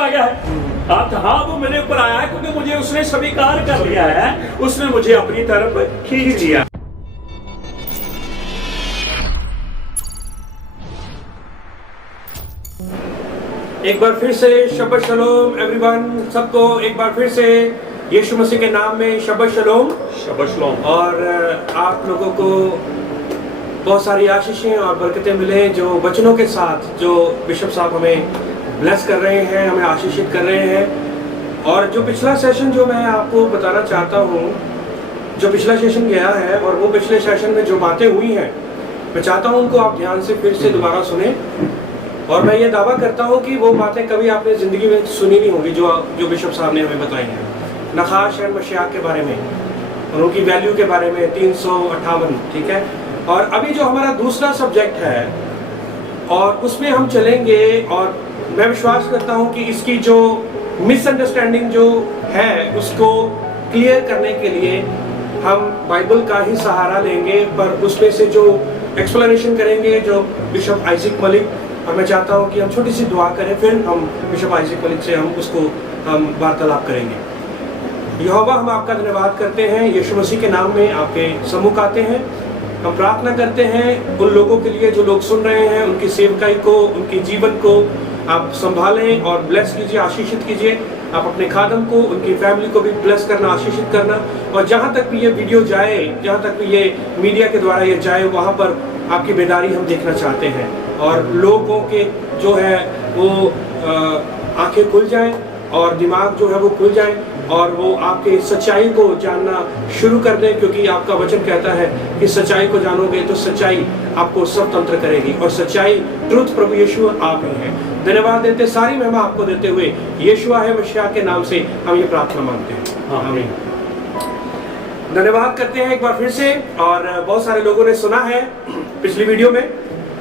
आ गया है। हाँ, वो मेरे ऊपर आया है क्योंकि मुझे उसने स्वीकार कर लिया है, उसने मुझे अपनी तरफ खींच लिया। एक बार फिर से शब्बत शलोम एवरीवन, सबको एक बार फिर से यीशु मसीह के नाम में शब्बत शलोम। शब्बत शलोम। और आप लोगों को बहुत सारी आशीषें और बरकतें मिले जो वचनों के साथ जो बिशप साहब हमें ब्लेस कर रहे हैं, हमें आशीषित कर रहे हैं। और जो पिछला सेशन जो मैं आपको बताना चाहता हूँ, जो पिछला सेशन गया है और वो पिछले सेशन में जो बातें हुई हैं, मैं चाहता हूँ उनको आप ध्यान से फिर से दोबारा सुने। और मैं ये दावा करता हूँ कि वो बातें कभी आपने ज़िंदगी में सुनी नहीं होंगी जो बिशप साहब ने हमें बताई हैं। नखाश एंड मशिया के बारे में, उनकी वैल्यू के बारे में 358, ठीक है। और अभी जो हमारा दूसरा सब्जेक्ट है और उसमें हम चलेंगे, और मैं विश्वास करता हूँ कि इसकी जो मिसअंडरस्टैंडिंग जो है उसको क्लियर करने के लिए हम बाइबल का ही सहारा लेंगे, पर उसमें से जो एक्सप्लेनेशन करेंगे जो बिशप आइजक मलिक, और मैं चाहता हूँ कि हम छोटी सी दुआ करें, फिर हम बिशप आइजक मलिक से हम वार्तालाप करेंगे। यहोवा, हम आपका धन्यवाद करते हैं, यीशु मसीह के नाम में आपके सम्मुख आते हैं। हम प्रार्थना करते हैं उन लोगों के लिए जो लोग सुन रहे हैं, उनकी सेवकाई को, उनके जीवन को आप संभालें और ब्लेस कीजिए, आशीषित कीजिए। आप अपने खादम को, उनकी फैमिली को भी ब्लेस करना, आशीषित करना। और जहाँ तक भी ये वीडियो जाए, जहाँ तक भी ये मीडिया के द्वारा ये जाए, वहाँ पर आपकी बेदारी हम देखना चाहते हैं और लोगों के जो है वो आंखें खुल जाएं और दिमाग जो है वो खुल जाए और वो आपके सच्चाई को जानना शुरू कर दें, क्योंकि आपका वचन कहता है कि सच्चाई को जानोगे तो सच्चाई आपको स्वतंत्र करेगी, और सच्चाई ट्रुथ प्रभु यीशु आप ही हैं। धन्यवाद देते, सारी महिमा आपको देते हुए यीशु है मसीह के नाम से हम ये प्रार्थना मांगते हैं, आमीन। धन्यवाद करते हैं एक बार फिर से। और बहुत सारे लोगों ने सुना है पिछली वीडियो में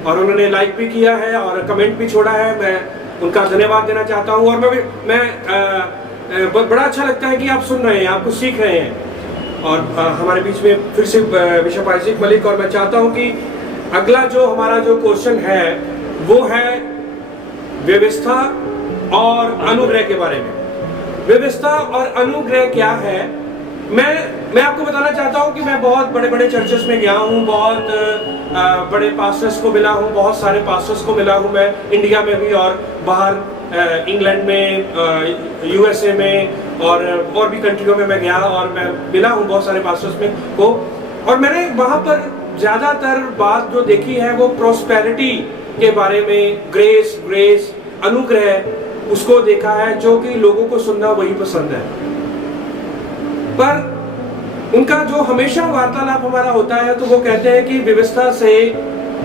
और उन्होंने लाइक भी किया है और कमेंट भी छोड़ा है, मैं उनका धन्यवाद देना चाहता हूँ। और मैं बड़ा अच्छा लगता है कि आप सुन रहे हैं, आप कुछ सीख रहे हैं। और हमारे बीच में फिर से बिशप आइजक मलिक, और मैं चाहता हूं कि अगला जो हमारा जो क्वेश्चन है वो है व्यवस्था और अनुग्रह के बारे में। व्यवस्था और अनुग्रह क्या है? मैं आपको बताना चाहता हूं कि मैं बहुत बड़े बड़े चर्चेस में गया हूं, बहुत बड़े पास्टर्स को मिला हूं, बहुत सारे पास्टर्स को मिला हूं, मैं इंडिया में भी और बाहर इंग्लैंड में, यूएसए में और भी कंट्रियों में मैं गया और मैं मिला हूँ बहुत सारे पास्टर्स में को। और मैंने वहाँ पर ज़्यादातर बात जो देखी है वो प्रॉस्पेरिटी के बारे में, ग्रेस अनुग्रह, उसको देखा है, जो कि लोगों को सुनना वही पसंद है। पर उनका जो हमेशा वार्तालाप हमारा होता है तो वो कहते हैं कि व्यवस्था से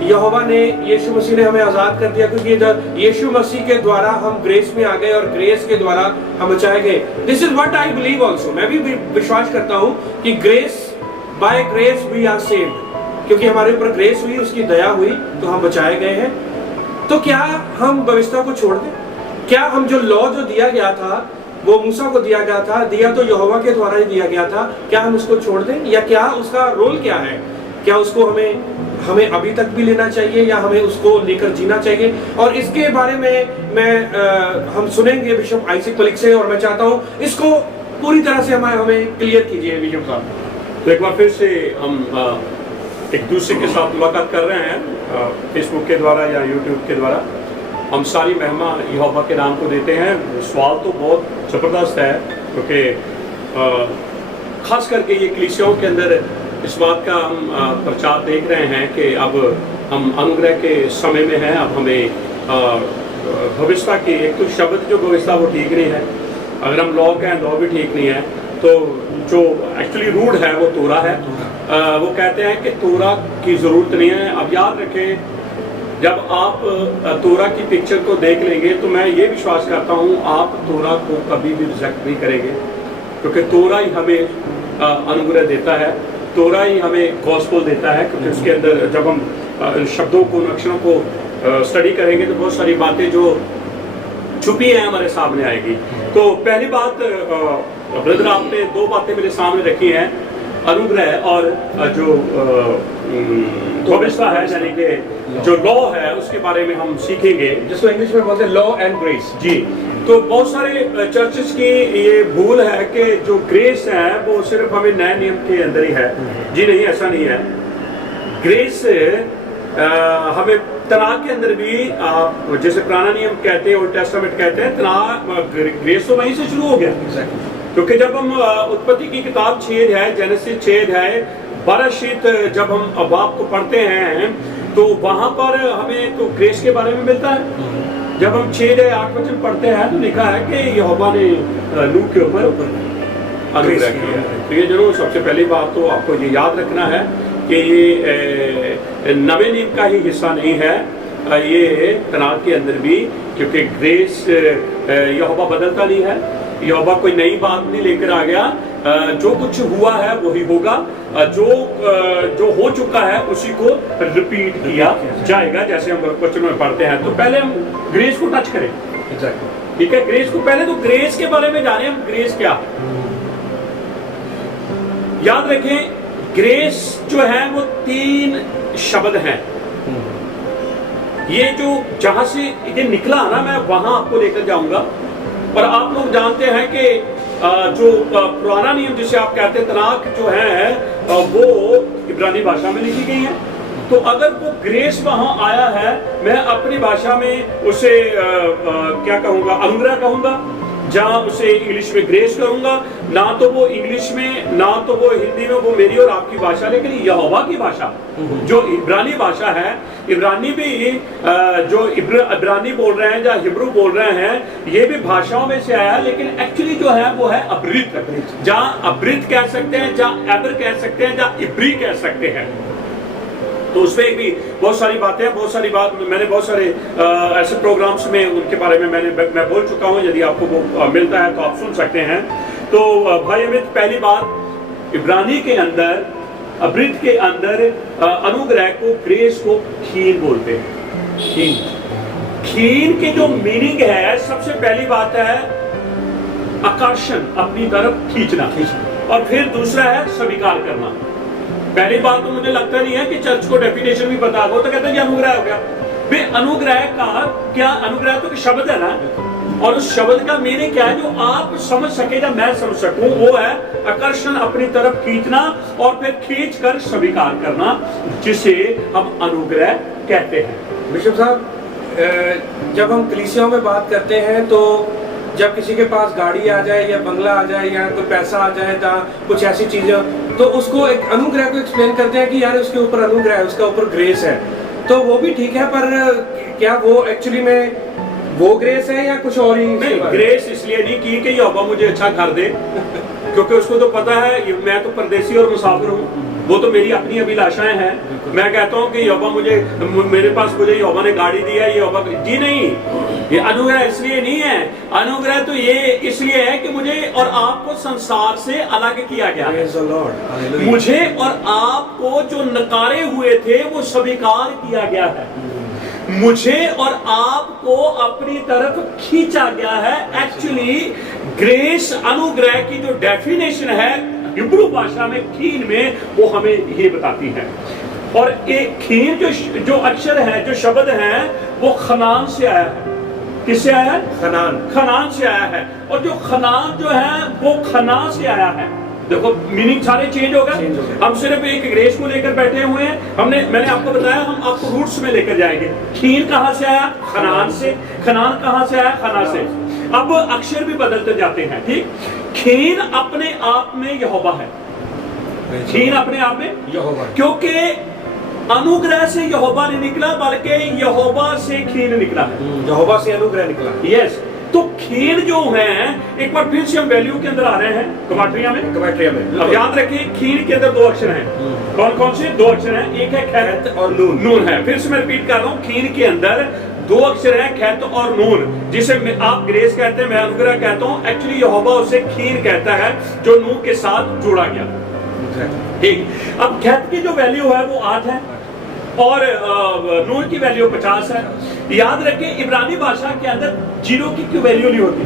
यहोवा ने, यीशु मसीह ने हमें आजाद कर दिया, क्योंकि यीशु मसीह के द्वारा हम ग्रेस में आ गए और ग्रेस के द्वारा हम बचाए गए। This is what I believe also. मैं भी विश्वास करता हूँ कि grace, by grace we are saved, क्योंकि हमारे ऊपर ग्रेस हुई, उसकी दया हुई तो हम बचाए गए हैं। तो क्या हम व्यवस्था को छोड़ दें? क्या हम जो लॉ जो दिया गया था, वो मूसा को दिया गया था, दिया तो यहोवा के द्वारा ही दिया गया था, क्या हम उसको छोड़ दें? या क्या उसका रोल क्या है? क्या उसको हमें अभी तक भी लेना चाहिए या हमें उसको लेकर जीना चाहिए? और इसके बारे में हम सुनेंगे बिशप आइजक मलिक से, और मैं चाहता हूँ इसको पूरी तरह से हमें क्लियर कीजिए बिशप साहब। तो एक बार फिर से हम एक दूसरे के साथ मुलाकात कर रहे हैं फेसबुक के द्वारा या यूट्यूब के द्वारा। हम सारी महिमा यहोवा के नाम को देते हैं। सवाल तो बहुत ज़बरदस्त है, क्योंकि खास करके ये कलीसियाओं के अंदर इस बात का हम प्रचार देख रहे हैं कि अब हम अनुग्रह के समय में हैं। अब हमें भविष्यता की, एक तो शब्द जो भविष्यता वो ठीक नहीं है, अगर हम लॉ कहें लॉ भी ठीक नहीं है, तो जो एक्चुअली रूढ़ है वो तोरा है। वो कहते हैं कि तोरा की ज़रूरत नहीं है। अब याद रखें, जब आप तोरा की पिक्चर को देख लेंगे तो मैं ये विश्वास करता हूँ आप तोरा को कभी भी रिजेक्ट नहीं करेंगे, क्योंकि तोरा ही हमें अनुग्रह देता है, तोरा ही हमें गॉस्पेल देता है। क्योंकि उसके अंदर जब हम शब्दों को, अक्षरों को स्टडी करेंगे तो बहुत सारी बातें जो छुपी हैं हमारे सामने आएगी। तो पहली बात, ब्रदर आपने दो बातें मेरे सामने रखी हैं, अनुग्रह और जो भविष्यता है, यानी कि जो लॉ है उसके बारे में हम सीखेंगे, जिसको इंग्लिश में बोलते हैं लॉ एंड ग्रेस। जी। तो बहुत सारे चर्चेस की ये भूल है कि जो ग्रेस है वो सिर्फ हमें नए नियम के अंदर ही है। जी नहीं, ऐसा नहीं है। ग्रेस हमें तलाक के अंदर भी जैसे पुराना नियम कहते हैं, ओल्ड टेस्टामेंट कहते हैं, तलाक ग्रेस तो वहीं से शुरू हो गया। क्योंकि जब हम उत्पत्ति की किताब 6 है, जेनेसिस 6 है, बराशीत जब हम अबाब को पढ़ते हैं तो वहां पर हमें तो ग्रेस के बारे में मिलता है। जब हम 6-8 वचन पढ़ते हैं तो लिखा है कि यहोवा ने नूह के ऊपर अनुग्रह किया। तो ये जरूर सबसे पहली बात तो आपको ये याद रखना है कि ये नवे नियम का ही हिस्सा नहीं है, ये तलाक के अंदर भी, क्योंकि ग्रेस यहोवा बदलता नहीं है। यहोवा कोई नई बात नहीं लेकर आ गया। जो कुछ हुआ है वही होगा, जो हो चुका है उसी को रिपीट किया जाएगा, जैसे हम क्वेश्चन में पढ़ते हैं। तो पहले हम ग्रेस को टच करें। ठीक है, ग्रेस को पहले तो ग्रेस के बारे में जाने हम ग्रेस क्या। याद रखें, ग्रेस जो है वो 3 शब्द हैं। ये जो जहां से ये निकला ना, मैं वहां आपको लेकर जाऊंगा। पर आप लोग जानते हैं कि जो पुराना नियम जिसे आप कहते हैं तलाक जो है वो इब्रानी भाषा में लिखी गई है। तो अगर वो ग्रेस वहां आया है, मैं अपनी भाषा में उसे क्या कहूंगा, अनुग्रह कहूंगा, जहां उसे इंग्लिश में ग्रेस करूंगा। ना तो वो इंग्लिश में, ना तो वो हिंदी में, वो मेरी और आपकी भाषा, लेकिन यहोवा की भाषा जो इब्रानी भाषा है, इब्रानी भी जो इब्रानी बोल रहे हैं या हिब्रू बोल रहे हैं, ये भी भाषाओं में से आया है, लेकिन एक्चुअली जो है वो है अब्रित। जहां अब्रित कह सकते हैं, जहां एबर कह सकते हैं, जहां इब्री कह सकते हैं। तो उसमें भी बहुत सारी बातें, बहुत सारी बात मैंने बहुत सारे ऐसे प्रोग्राम्स में उनके बारे में मैं बोल चुका हूं। यदि आपको वो मिलता है तो आप सुन सकते हैं। तो भाई अमित, पहली बात, इब्रानी के अंदर, अब्रित के अंदर अनुग्रह को, ग्रेस को खीन बोलते हैं। खीन की जो मीनिंग है, सबसे पहली बात है आकर्षण, अपनी तरफ खींचना, और फिर दूसरा है स्वीकार करना। पहली बात तो मुझे लगता नहीं है कि चर्च को डेफिनेशन भी बता दो तो कहते हैं कि अनुग्रह हो गया। वे अनुग्रह का क्या, अनुग्रह तो शब्द है ना, और उस शब्द का मीनिंग क्या है जो आप समझ सके या मैं समझ सकूं, वो है आकर्षण, अपनी तरफ खींचना और फिर खींच कर स्वीकार करना, जिसे हम अनुग्रह कहते हैं। बिशप साहब, जब हम कलीसियाओं में बात करते हैं तो जब किसी के पास गाड़ी आ जाए या बंगला आ जाए या कोई पैसा आ जाए या कुछ ऐसी चीजें, तो उसको एक अनुग्रह को एक्सप्लेन करते हैं कि यार उसके ऊपर अनुग्रह है, उसका ऊपर ग्रेस है। तो वो भी ठीक है, पर क्या वो एक्चुअली में वो ग्रेस है या कुछ और ही? नहीं, ग्रेस इसलिए नहीं की कि यहोवा मुझे अच्छा घर दे, क्योंकि उसको तो पता है मैं तो परदेसी और मुसाफिर हूँ, वो तो मेरी अपनी अभिलाषाएं हैं। मैं कहता हूँ कि यहोवा मुझे, मेरे पास मुझे यहोवा ने गाड़ी दी है, यहोवा, जी नहीं, ये अनुग्रह इसलिए नहीं है। अनुग्रह तो ये इसलिए है कि मुझे और आपको संसार से अलग किया गया है। मुझे और आपको जो नकारे हुए थे वो स्वीकार किया गया है। मुझे और आपको अपनी तरफ खींचा गया है। एक्चुअली ग्रेस, अनुग्रह की जो डेफिनेशन है हिब्रू भाषा में, खीन में, वो हमें ये बताती है। और एक खीन जो अक्षर है, जो शब्द है, वो खनान से आया है। किससे आया है? खनान से आया है। और जो खनान जो है वो खना से आया है। देखो मीनिंग सारे चेंज हो गए। हम सिर्फ एक ग्रेस को लेकर बैठे हुए हैं। मैंने आपको बताया, हम आपको रूट्स में लेकर जाएंगे। खीन कहां से आया? खनान से। खनान कहां से आया? खना से। अब अक्षर भी बदलते जाते हैं, ठीक। खीन अपने आप में यहोवा है। खीन अपने आप में यहोवा, क्योंकि अनुग्रह से यहोवा नहीं निकला, बल्कि यहोवा से खीन निकला है। यहोवा से अनुग्रह निकला। यस। तो खीन जो है, एक बार फिर से हम वैल्यू के अंदर आ रहे हैं, कमाट्रिया में। अब याद रखिए, खीन के अंदर 2 अक्षर हैं। कौन कौन से 2 अक्षर हैं? एक है खैत और नून है। फिर से मैं रिपीट कर रहा हूं, खीन के अंदर 2 अक्षर हैं, खैत और नून, जिसे आप ग्रेस कहते हैं, मैं अनुग्रह कहता हूं। एक्चुअली यहोवा उसे खीन कहता है, जो नून के साथ जोड़ा गया। ठीक। अब खैत की जो वैल्यू है वो 8 है और नून की वैल्यू 50 है। याद रखें, इब्रानी भाषा के अंदर 0 की वैल्यू नहीं होती।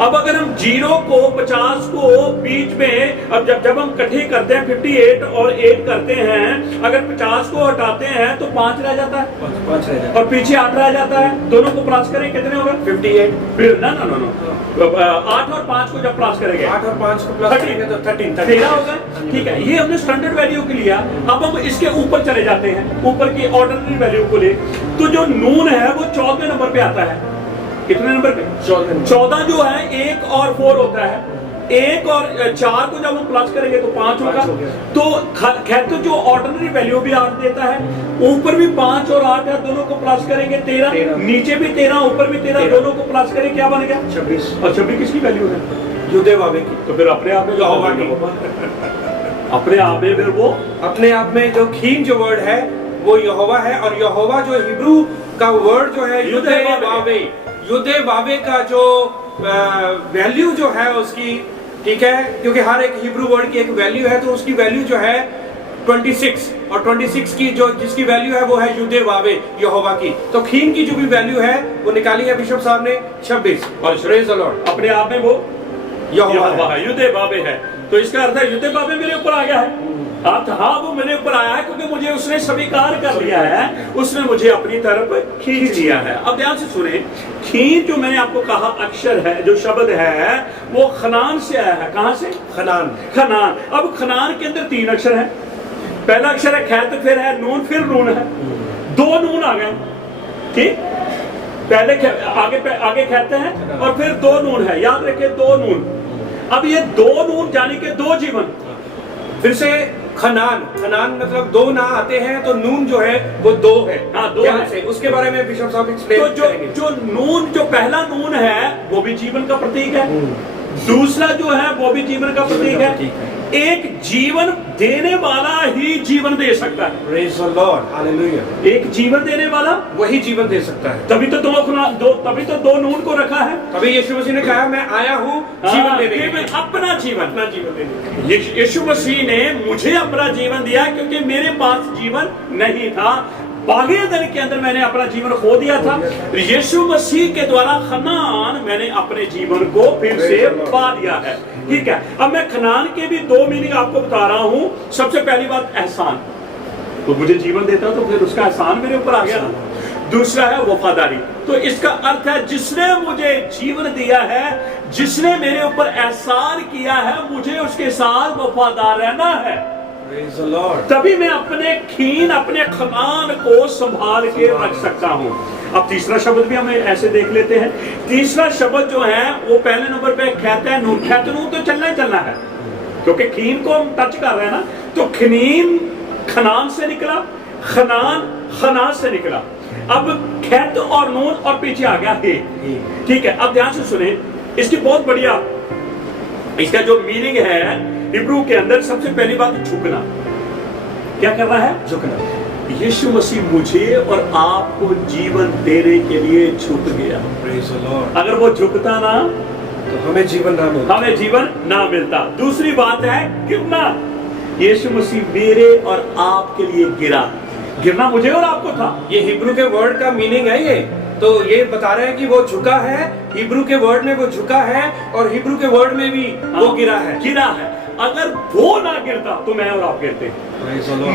अब अगर हम 0 को 50 को बीच में, अब जब हम इकट्ठे करते हैं 58 और 8 करते हैं, अगर 50 को हटाते हैं तो 5 रह जाता है, 5 रह जाता और पीछे 8 रह जाता है। दोनों को प्लस करें कितने होगा? 58। फिर ना 8 और 5 को जब प्लस करेंगे 8 और 5 को प्लस करेंगे तो 13 होगा। ठीक है, ये हमने स्टैंडर्ड वैल्यू के लिया। अब हम इसके ऊपर चले जाते हैं, ऊपर की ऑर्डिनरी वैल्यू को ले, तो जो नून है वो 14वें नंबर पे आता है। कितने नंबर पे? 14 जो है 1 और 4 होता है। 1 और 4 को जब हम प्लस करेंगे तो 5 होगा। तो खैर तो जो ऑर्डिनरी वैल्यू भी 8 देता है, ऊपर भी 5 और 8 है, दोनों को प्लस करेंगे 13, नीचे भी 13, ऊपर भी 13, दोनों को प्लस करें क्या बन गया? 26। और 26 किसकी वैल्यू है? युद्धे वावे की। तो फिर अपने आप में यहोवा की। अपने आप में फिर वो अपने आप में जो खीन जो वर्ड है वो यहोवा है, और यहोवा जो हिब्रू का वर्ड जो है युद्धे वावे, युद्धे वावे का जो वैल्यू जो है उसकी, ठीक है, क्योंकि हर एक हिब्रू वर्ड की एक वैल्यू है, तो उसकी वैल्यू जो है 26, और 26 की जो जिसकी वैल्यू है वो है युद्धे वावे यहोवा की। तो खीन की जो भी वैल्यू है वो निकाली है बिशप साहब ने 26, और प्रेज द लॉर्ड। अपने आप में वो यहोवा है, युद्धे बाबे है। तो इसका अर्थ है युद्धे बाबे मेरे ऊपर आ गया है। हाँ, वो मेरे ऊपर आया है क्योंकि मुझे उसने स्वीकार कर लिया है, उसने मुझे अपनी तरफ खींच लिया है। अब ध्यान से सुने, खींच जो मैंने आपको कहा अक्षर है, जो शब्द है वो खनान से आया है। कहां से? खनान। खनान। अब खनान के अंदर 3 अक्षर है। पहला अक्षर है खैत, फिर है नून, फिर नून है। 2 नून आ गए। ठीक, पहले आगे कहते हैं और फिर 2 नून है। याद रखिए 2 नून। अब ये 2 नून यानी कि 2 जीवन। फिर से खनान, खनान मतलब 2 ना आते हैं तो नून जो है वो 2 है। हाँ, 2 है। से उसके बारे में बिशप साहब एक्सप्लेन करेंगे। जो नून, जो पहला नून है वो भी जीवन का प्रतीक है। दूसरा जो है वो भी जीवन का प्रतीक है। एक जीवन देने वाला ही जीवन दे सकता है। Praise the Lord, hallelujah. एक जीवन देने वाला वही जीवन दे सकता है। तभी तो तभी तो 2 नून को रखा है। तभी यीशु मसीह ने कहा मैं आया हूँ जीवन देने के लिए, अपना जीवन देने के लिए। यीशु मसीह ने मुझे अपना जीवन दिया क्योंकि मेरे पास जीवन नहीं था। बागे एदन के अंदर मैंने अपना जीवन खो दिया था। यीशु मसीह के द्वारा खनान मैंने अपने जीवन को फिर से पा दिया है। ठीक है, अब मैं खनान के भी 2 मीनिंग आपको बता रहा हूं। सबसे पहली बात एहसान, तो मुझे जीवन देता तो फिर उसका एहसान मेरे ऊपर आ गया। दूसरा है वफादारी, तो इसका अर्थ है जिसने मुझे जीवन दिया है, जिसने मेरे ऊपर एहसान किया है, मुझे उसके साथ वफादार रहना है। Praise the Lord. तभी मैं अपने खीन, अपने खनान को संभाल के रख सकता हूं। अब तीसरा शब्द भी हमें ऐसे देख लेते हैं। तीसरा शब्द जो है वो पहले नंबर पे कहता है नून। खैत नून तो चलना ही चलना है क्योंकि खीन को हम टच कर रहे हैं ना। तो खनीन खनान से निकला, खनान खनान से निकला। अब खैत और नून और पीछे आ गया हे। ठीक है, अब ध्यान से सुने, इसकी बहुत बढ़िया, इसका जो मीनिंग है हिब्रू के अंदर, सबसे पहली बात झुकना। क्या कर रहा है? झुकना। यीशु मसीह मुझे और आपको जीवन देने के लिए झुक गया। Praise the Lord. अगर वो झुकता ना तो हमें जीवन ना मिलता। हमें जीवन ना मिलता। दूसरी बात है गिरना। यीशु मसीह मेरे और आपके लिए गिरा। गिरना मुझे और आपको था। ये हिब्रू के वर्ड का मीनिंग है ये। तो ये बता रहे हैं कि वो झुका है, हिब्रू के वर्ड में वो झुका है, और हिब्रू के वर्ड में भी वो गिरा है। गिरा है। अगर वो ना गिरता तो मैं और आप गिरते।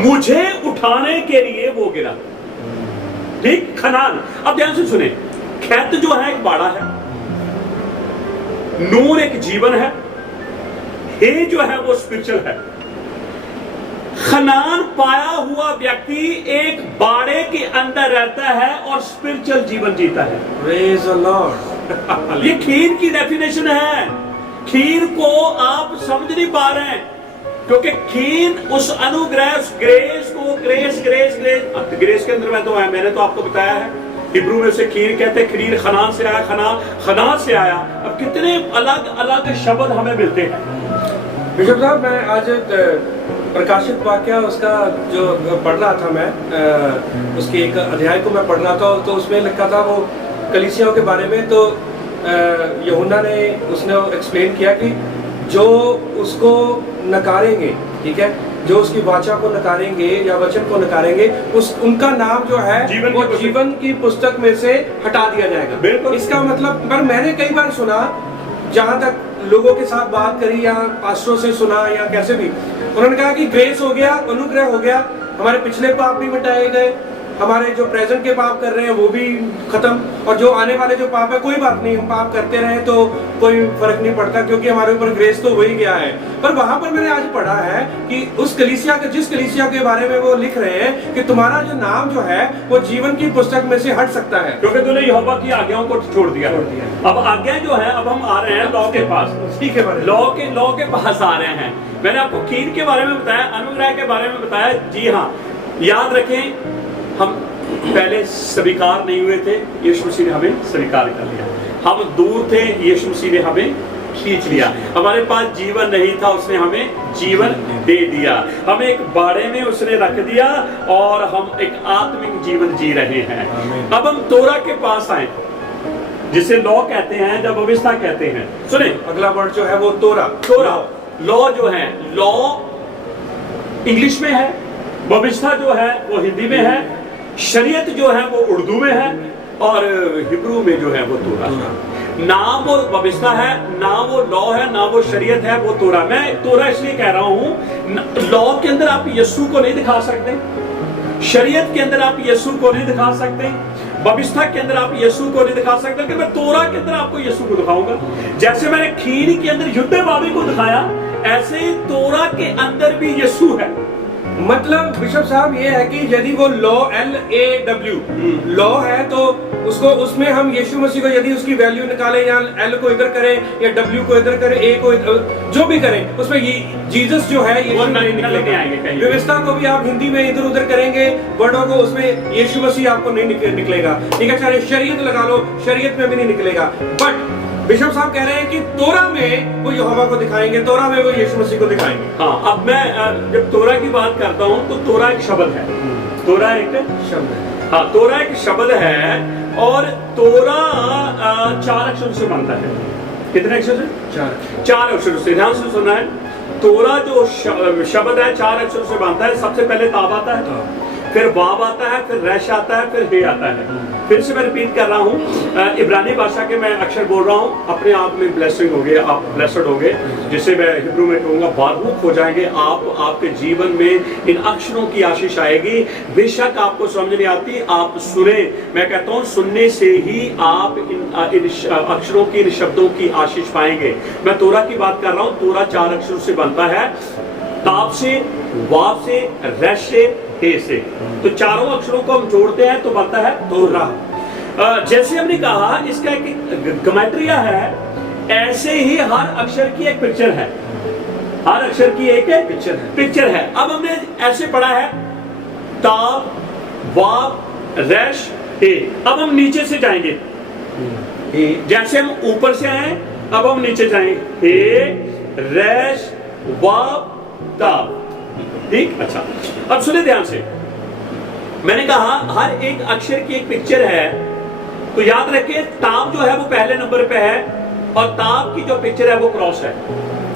मुझे उठाने के लिए वो गिरा। ठीक, खनान। अब ध्यान से सुने, खैत जो है एक बाड़ा है, नून एक जीवन है, हे जो है वो स्पिरिचुअल है। खनान पाया हुआ व्यक्ति एक बाड़े के अंदर रहता है और स्पिरिचुअल जीवन जीता है। Praise the Lord. ये खीर की डेफिनेशन है। खीर को आप समझ नहीं पा रहे हैं क्योंकि खीर उस अनुग्रह, उस ग्रेस को, ग्रेस ग्रेस ग्रेस ग्रेस के अंदर मैंने तो आपको बताया है, हिब्रू में से खीर कहते हैं। खीर खनान से आया, खना से आया। अब कितने अलग अलग शब्द हमें मिलते हैं। बिशप साहब, मैं आज प्रकाशित वाक्य उसका जो पढ़ रहा था, मैं उसके एक अध्याय को मैं पढ़ रहा था, तो उसमें लिखा था वो कलीसियाओं के बारे में। तो यूहन्ना ने उसने एक्सप्लेन किया कि जो उसको नकारेंगे, ठीक है, जो उसकी वाचा को नकारेंगे या वचन को नकारेंगे, उनका नाम जो है वो जीवन की पुस्तक में से हटा दिया जाएगा। बिल्कुल। इसका मतलब, पर मैंने कई बार सुना जहाँ तक लोगों के साथ बात करी या पास्टरों से सुना या कैसे भी, उन्होंने कहा कि ग्रेस हो गया, अनुग्रह हो गया, हमारे पिछले पाप भी मिटाए गए, हमारे जो प्रेजेंट के पाप कर रहे हैं वो भी खत्म, और जो आने वाले जो पाप है कोई बात नहीं, हम पाप करते रहे तो कोई फर्क नहीं पड़ता क्योंकि हमारे ऊपर ग्रेस तो हो ही गया है। पर वहां पर मैंने आज पढ़ा है कि उस कलीसिया के, जिस कलीसिया के बारे में वो लिख रहे हैं कि तुम्हारा जो नाम जो है वो जीवन की पुस्तक में से हट सकता है क्योंकि तूने यहोवा की आज्ञाओं को छोड़ दिया। अब आज्ञा जो है, अब हम आ रहे हैं लॉ के पास, ठीक है, लॉ के पास आ रहे हैं। मैंने आपको कीन के बारे में बताया, अनुग्रह के बारे में बताया। जी हाँ, याद रखें, हम पहले स्वीकार नहीं हुए थे, यीशु मसीह ने हमें स्वीकार कर लिया। हम दूर थे, यीशु मसीह ने हमें खींच लिया। हमारे पास जीवन नहीं था, उसने हमें जीवन दे दिया। हमें एक बाड़े में उसने रख दिया और हम एक आत्मिक जीवन जी रहे हैं। अब हम तोरा के पास आए, जिसे लॉ कहते हैं, जब व्यवस्था कहते हैं। सुने, अगला वर्ड जो है वो तोरा। लॉ जो है, लॉ इंग्लिश में है, व्यवस्था जो है वो हिंदी में है, शरीयत जो है वो उर्दू में है, और हिब्रू में जो है वो तोरा है। ना वो व्यवस्था है, ना वो लॉ है, ना वो शरीयत है, वो तोरा। मैं तोरा इसलिए कह रहा हूं, लॉ के अंदर आप यीशु को नहीं दिखा सकते, शरीयत के अंदर आप यीशु को नहीं दिखा सकते, व्यवस्था के अंदर आप यीशु को नहीं दिखा सकते, लेकिन मैं तोरा के अंदर आपको यीशु को दिखाऊंगा। जैसे मैंने खीर के अंदर युद्ध बाबी को दिखाया, ऐसे ही तोरा के अंदर भी यीशु है। मतलब बिशप साहब ये है कि यदि वो लॉ LAW लॉ है तो उसको, उसमें हम यीशु मसीह को यदि उसकी वैल्यू निकालें, या L को इधर करें या W को इधर करें, A को जो भी करें, उसमें ये जीसस जो है यीशु नहीं निकलेंगे आएंगे। व्यवस्था को भी आप हिंदी में इधर उधर करेंगे वर्डों को, उसमें यीशु मसीह आपको नहीं निकलेगा। ठीक है, चाहे शरीयत लगा लो, शरीयत में भी नहीं निकलेगा। बट बिशप साहब कह रहे हैं कि तोरा में वो यहोवा को दिखाएंगे, तोरा में वो यीशु मसीह को दिखाएंगे। हाँ, अब मैं जब तोरा की बात करता हूँ तो तोरा एक शब्द है, तोरा एक शब्द है। हाँ, तोरा एक शब्द है, और तोरा 4 अक्षर से बनता है। कितने अक्षर से? 4 अक्षर से। ध्यान से सुनना है, तोरा जो शब्द है 4 अक्षर से बनता है। सबसे पहले ताब आता है, फिर वाव आता है, फिर रैश आता है, फिर हे आता है। फिर से मैं रिपीट कर रहा हूँ, इब्रानी भाषा के मैं अक्षर बोल रहा हूँ, अपने आप में ब्लेसिंग हो गए, आप ब्लेसड हो गए, जिसे मैं हिब्रू में कहूँगा बारूक हो जाएंगे आप। आपके जीवन में इन अक्षरों की आशीष आएगी। बेशक आपको समझ नहीं आती, आप सुने। मैं कहता हूँ सुनने से ही आप इन अक्षरों की, इन शब्दों की आशीष पाएंगे। मैं तोरा की बात कर रहा हूँ। तोरा 4 अक्षरों से बनता है, ताब से, वाव से, रैश से, हे से। तो चारों अक्षरों को हम जोड़ते हैं तो बनता है तोरा। जैसे हमने कहा, इसका एक गमेट्रिया है, ऐसे ही हर अक्षर की एक पिक्चर है, हर अक्षर की एक पिक्चर है। अब हमने ऐसे पढ़ा है, ताब, वाव, रैश, हे। अब हम नीचे से जाएंगे, जैसे हम ऊपर से आए, अब हम नीचे जाएंगे, हे, रैश, वाव, ताब। ठीक, अच्छा। अब सुने ध्यान से, मैंने कहा हर एक अक्षर की एक पिक्चर है, तो याद रखिए ताब जो है वो पहले नंबर पे है, और ताब की जो पिक्चर है वो क्रॉस है।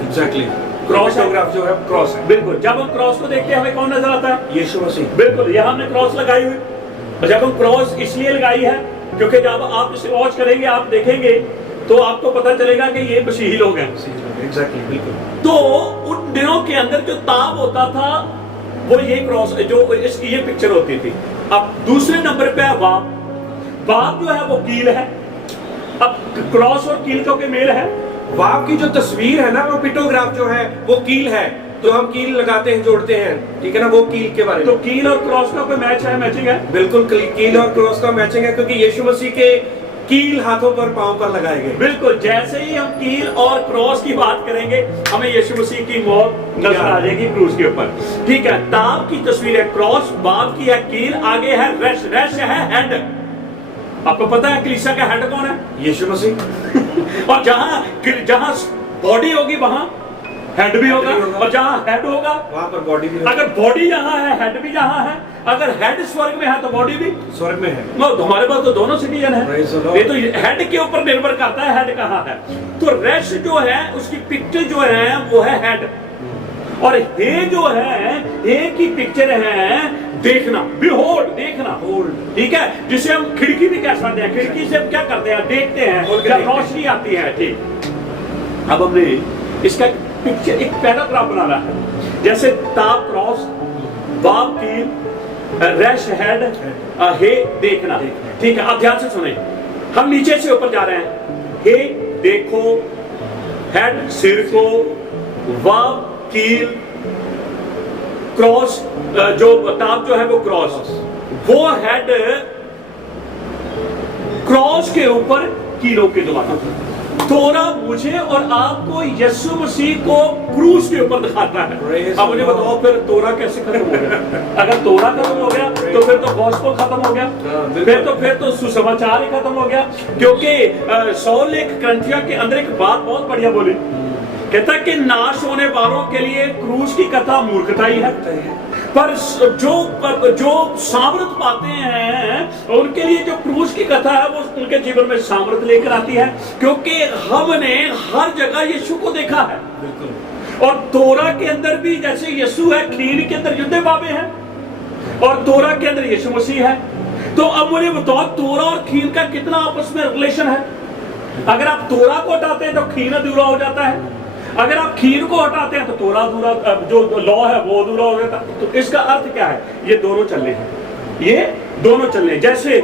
एग्जैक्टली, क्रॉस जो है क्रॉस है। बिल्कुल, जब हम क्रॉस को देखते हैं हमें कौन नजर आता है? यीशु मसीह। बिल्कुल, यहाँ हमने क्रॉस लगाई हुई, और जब हम क्रॉस इसलिए लगाई है क्योंकि जब आप इसे वॉच करेंगे, आप देखेंगे तो आपको पता चलेगा कि ये मसीही लोग हैं। एग्जैक्टली, बिल्कुल। तो उन दिनों के अंदर जो ताब होता था वो ये क्रॉस, जो इसकी ये पिक्चर होती थी। अब दूसरे नंबर पे है वाव। वाव जो है वो कील है। अब क्रॉस और कील का मेल है। वाव की जो तस्वीर है ना, वो पिक्टोग्राफ जो है वो कील है, जो हम कील लगाते हैं, जोड़ते हैं, ठीक है ना, वो कील के बारे में। तो कील और क्रॉस का कोई मैच है, मैचिंग है? बिल्कुल, कील और क्रॉस का मैचिंग है, क्योंकि यीशु मसीह के कील हाथों पर, पांव पर लगाए गए। बिल्कुल, जैसे ही हम कील और क्रॉस की बात करेंगे, हमें यीशु मसीह की मौत नजर आ जाएगी क्रूस के ऊपर। ठीक है, ताब की तस्वीर है क्रॉस, वाव की है कील, आगे है रैश। रैश है हेड। आपको पता है कलीसिया का हेड कौन है? यीशु मसीह। और जहां बॉडी होगी वहां हेड भी होगा, और जहां हेड होगा वहां पर बॉडी भी। अगर बॉडी यहाँ है, हेड भी यहाँ है। अगर हेड स्वर्ग में है तो बॉडी भी स्वर्ग में है। तो हमारे पास तो दोनों सिटीजन है। ये तो हेड के ऊपर निर्भर करता है हेड कहाँ है। तो रैश जो है उसकी पिक्चर जो है वो है हेड, और हे जो है, हे की पिक्चर है देखना, बिहोल्ड, देखना, होल्ड। ठीक है, जिसे हम खिड़की भी कह सकते हैं। खिड़की से हम क्या करते हैं? देखते हैं, जब रोशनी आती है। ठीक, अब हमने इसका एक पिक्चर, एक पैराग्राफ बनाना है, जैसे ताप क्रॉस, वाव कील, रैश हेड, हे देखना। ठीक है, अब ध्यान से सुने, हम नीचे से ऊपर जा रहे हैं। हे देखो, हेड सिर को, वाव कील, क्रॉस, जो ताप जो है वो क्रॉस, वो हेड क्रॉस के ऊपर कीलों के द्वारा। तोरा मुझे और आपको यीशु मसीह को क्रूस के ऊपर दिखाता है। अब मुझे बताओ फिर तोरा कैसे खत्म हो गया? अगर तोरा खत्म हो गया तो फिर तो गॉस्पेल खत्म हो गया, फिर तो सुसमाचार ही खत्म हो गया। क्योंकि सौल ने करंथिया के अंदर एक बात बहुत बढ़िया बोली, कहता कि नाश होने वालों के लिए क्रूस की कथा मूर्खता ही है, पर जो सामर्थ पाते हैं उनके लिए जो क्रूस की कथा है वो उनके जीवन में सामर्थ लेकर आती है। क्योंकि हमने हर जगह यीशु को देखा है, और तोरा के अंदर भी जैसे यीशु है, खीर के अंदर युद्धे बाबे हैं, और तोरा के अंदर यीशु मसीह है। तो अब मुझे बताओ, तोरा और खीर का कितना आपस में रिलेशन है? अगर आप तोरा को हटाते हैं तो खीर अधूरा हो जाता है, अगर आप खीर को हटाते हैं तो तोरा अधूरा, जो लॉ है वो अधूरा हो जाता है। तो इसका अर्थ क्या है? ये दोनों चलने हैं, ये दोनों चलने। जैसे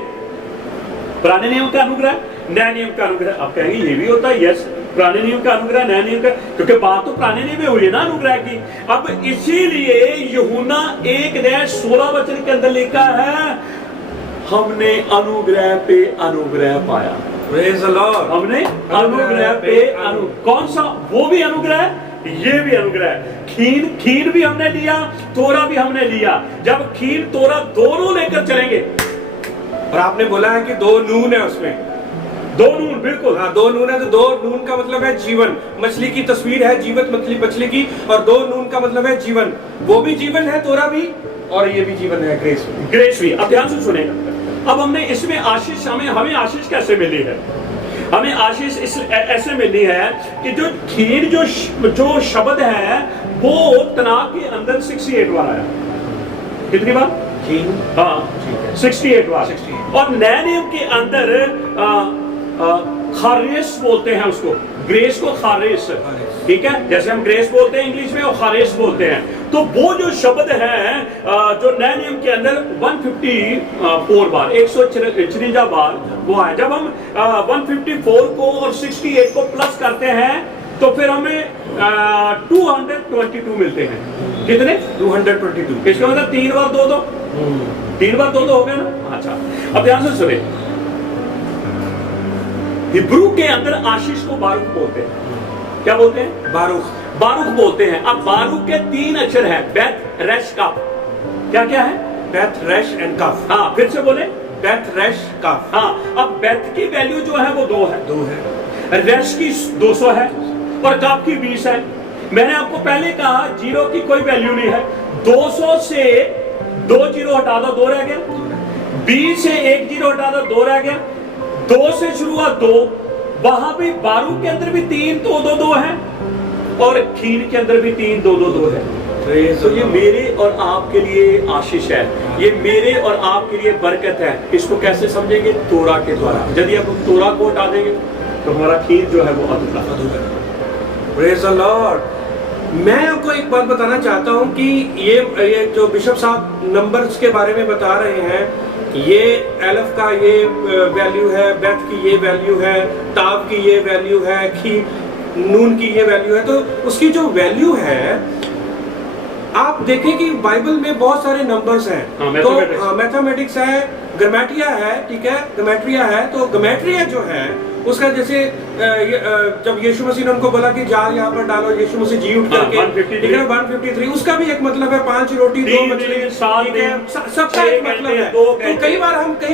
पुराने नियम का अनुग्रह, नया नियम का अनुग्रह। आप कहेंगे ये भी होता है, यस, पुराने नियम का अनुग्रह, नया नियम का, क्योंकि बात तो पुराने नियम में हुई है ना अनुग्रह की। अब इसीलिए यूहन्ना 1:16 के अंदर लिखा है, हमने अनुग्रह पे अनुग्रह पाया। Praise the Lord. हमने अनुग्रह पे कौन सा? वो भी अनुग्रह, ये भी अनुग्रह। खीर भी हमने लिया, तोरा भी हमने लिया। जब खीर तोरा दोनों लेकर चलेंगे, और आपने बोला है कि 2 नून है उसमें, 2 नून, बिल्कुल। हाँ, 2 नून है, तो 2 नून का मतलब है जीवन। मछली की तस्वीर है जीवित मछली की, और 2 नून का मतलब है जीवन। वो भी जीवन है, तोरा भी, और ये भी जीवन है, ग्रेस भी। अब ध्यान से सुनेगा। अब हमने इसमें आशीष, हमें आशीष कैसे मिली है? हमें आशीष ऐसे मिली है कि जो खीर जो शब्द है वो तनाव के अंदर 68 बार आया। कितनी बार? हाँ, 68 बार। और नए नियम के अंदर खारेस बोलते हैं उसको, ग्रेस को खारेस, ठीक है? जैसे हम ग्रेस बोलते हैं इंग्लिश में, और खारेस बोलते हैं। तो वो जो शब्द है जो नए नियम के अंदर 154 बार, 154 बार वो है। जब हम 154 को और 68 को प्लस करते हैं तो फिर हमें 222 मिलते हैं। कितने? 222। इसका मतलब 3 बार 2-2, 3 बार 2-2 हो गया ना? अच्छा, अब ध्यान से सुने, हिब्रू के अंदर आशीष को बारूक बोलते हैं। क्या बोलते हैं? बारूक बोलते हैं। अब बारूक के 3 अक्षर है, बेथ, रेश, काफ। क्या क्या है? बेथ, रेश एंड काफ। हाँ, फिर से बोले, बेथ, रेश, काफ। हाँ, अब बेथ की वैल्यू जो है वो 2 है, रेश की 200 है, और काफ की 20 है। मैंने आपको पहले कहा 0 की कोई वैल्यू नहीं है। 200 से 2 0 हटा दो, 2 रह गया। 20 से 1 0 हटा दो, 2 रह गया। 2 से शुरू हुआ 2, वहां भी बारूक के अंदर भी 3 2 2 2 है, और खीर के अंदर भी 3 2 2 2 है। तो ये मेरे और आपके लिए आशीष है, ये मेरे और आपके लिए बरकत है। इसको कैसे समझेंगे? तोरा के द्वारा। यदि आप तोरा को हटा देंगे तो हमारा खीर जो है वो अधूरा। Praise the Lord. मैं आपको एक बात बताना चाहता हूं कि ये जो बिशप साहब नंबर्स के बारे में बता रहे हैं, ये एलफ का ये वैल्यू है, बेथ की ये वैल्यू है, ताब की ये वैल्यू है, खी नून की ये वैल्यू है। तो उसकी जो वैल्यू है, आप देखें कि बाइबल में बहुत सारे नंबर्स हैं। तो मैथमेटिक्स है, ग्रामेट्रिया है, ठीक है, ग्रामेट्रिया है। तो ग्रामेट्रिया जो है उसका जैसे जब यीशु मसीह ने उनको बोला कि जाल यहाँ पर डालो, यीशु मसीह जी उठ करके, ठीक है, 153, उसका भी एक मतलब है 5 रोटी 2 मछली, ठीक है, सबका एक मतलब है। तो कई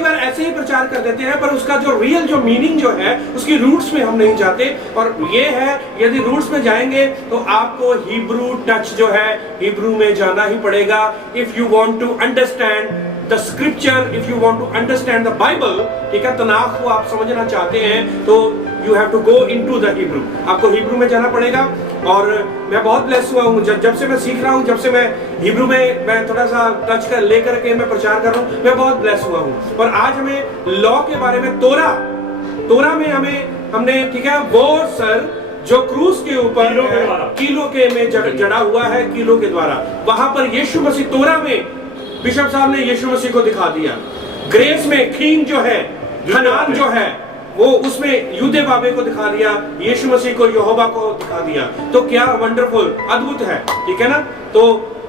बार ऐसे ही प्रचार कर देते हैं, पर उसका जो रियल जो मीनिंग जो है उसकी रूट्स में हम नहीं जाते। और ये है, यदि रूट्स में जाएंगे तो आपको हिब्रू टच जो है, हिब्रू में जाना ही पड़ेगा। If you want to understand the scripture, if you want to understand the Bible, ठीक है, तनाख को आप समझना चाहते हैं तो you have to go into the Hebrew. आपको हिब्रू में जाना पड़ेगा। और मैं बहुत ब्लेस हुआ हूँ जब से मैं सीख रहा हूँ, जब से मैं हिब्रू में मैं थोड़ा सा टच कर लेकर के मैं प्रचार कर रहा हूँ, मैं बहुत ब्लेस हुआ हूँ। और आज हमें लॉ के बारे में, तोरा में हमने, ठीक है, वो सर जो क्रूस के ऊपर कीलों के द्वारा। कीलों के में जड़ा हुआ है, कीलों के द्वारा। वहां पर यीशु मसीह, तोरा में बिशप साहब ने यीशु मसीह को दिखा दिया। ग्रेस में खीन जो है, हनान जो है, वो उसमें यूदे बाबे को दिखा दिया, यीशु मसीह को, यहोवा को दिखा दिया। तो क्या वंडरफुल, अद्भुत है, ठीक है ना। तो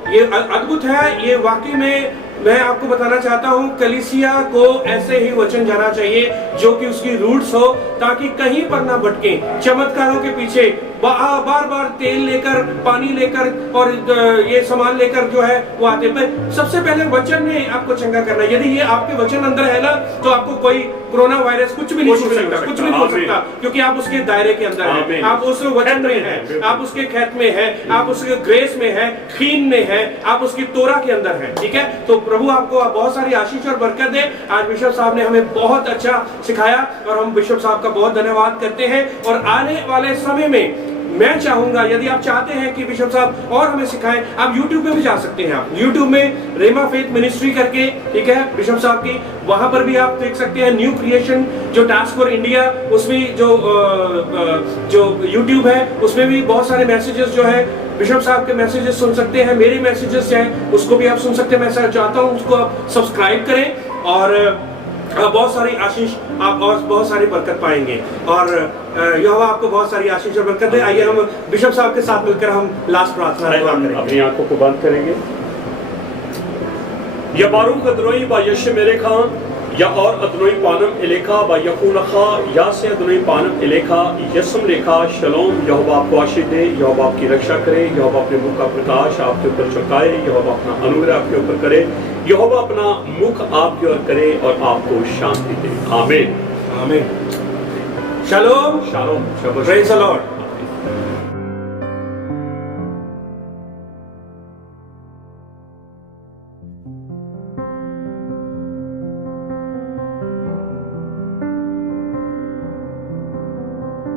ये अद्भुत है। ये वाकई में मैं आपको बताना चाहता हूं, कलीसिया को ऐसे ही वचन जाना चाहिए जो कि उसकी रूट्स हो, ताकि कहीं पर ना भटके चमत्कारों के पीछे बार बार तेल लेकर, पानी लेकर और ये सामान लेकर जो है वो आते। पर सबसे पहले वचन ने आपको चंगा करना है। यदि ये आपके वचन अंदर है ना, तो आपको कोई कोरोना वायरस कुछ भी नहीं हो सकता, कुछ भी नहीं हो सकता, क्योंकि आप उसके दायरे के अंदर हैं, आप उस वचन में हैं, आप उसके खेत में हैं, आप उसके ग्रेस में हैं, खीन में हैं, आप उसकी तोरा के अंदर हैं, ठीक है। तो प्रभु आपको बहुत सारी आशीष और बरकत दे। आज बिशप साहब ने हमें बहुत अच्छा सिखाया और हम बिशप साहब का बहुत धन्यवाद करते हैं। और आने वाले समय में मैं चाहूंगा, यदि आप चाहते हैं कि बिशप साहब और हमें सिखाएं, आप YouTube पे भी जा सकते हैं। आप YouTube में रेमा फेथ मिनिस्ट्री करके, ठीक है, बिशप साहब की, वहां पर भी आप देख सकते हैं। न्यू क्रिएशन जो टास्क फॉर इंडिया, उसमें जो YouTube है, उसमें भी बहुत सारे मैसेजेस जो है बिशप साहब के मैसेजेस सुन सकते हैं। मेरे मैसेजेस हैं, उसको भी आप सुन सकते हैं। मैं चाहता हूं उसको आप सब्सक्राइब करें और बहुत सारी आशीष आप और बहुत सारी बरकत पाएंगे। और यहोवा आपको बहुत सारी आशीष और बरकत दे। आइए हम बिशप साहब के साथ मिलकर हम लास्ट प्रार्थना करेंगे। अपनी आंखों को बंद करेंगे। या बारूक अदनोई बा यश मेरे खां, या और अदनोई पानम इलेखा बा यकूलखा, या से अदनोई पानम इलेखा यसम लेखा शलोम। यहोवा आपको आशीष दे, यहोवा आपकी रक्षा करे, यहोवा अपने मुख का प्रकाश आपके ऊपर चमकाए, यहोवा अपना अनुग्रह आपके ऊपर करे, यहोवा अपना मुख आपकी ओर करे और आपको शांति दे। आमीन, आमीन। Shalom, shalom, praise the Lord.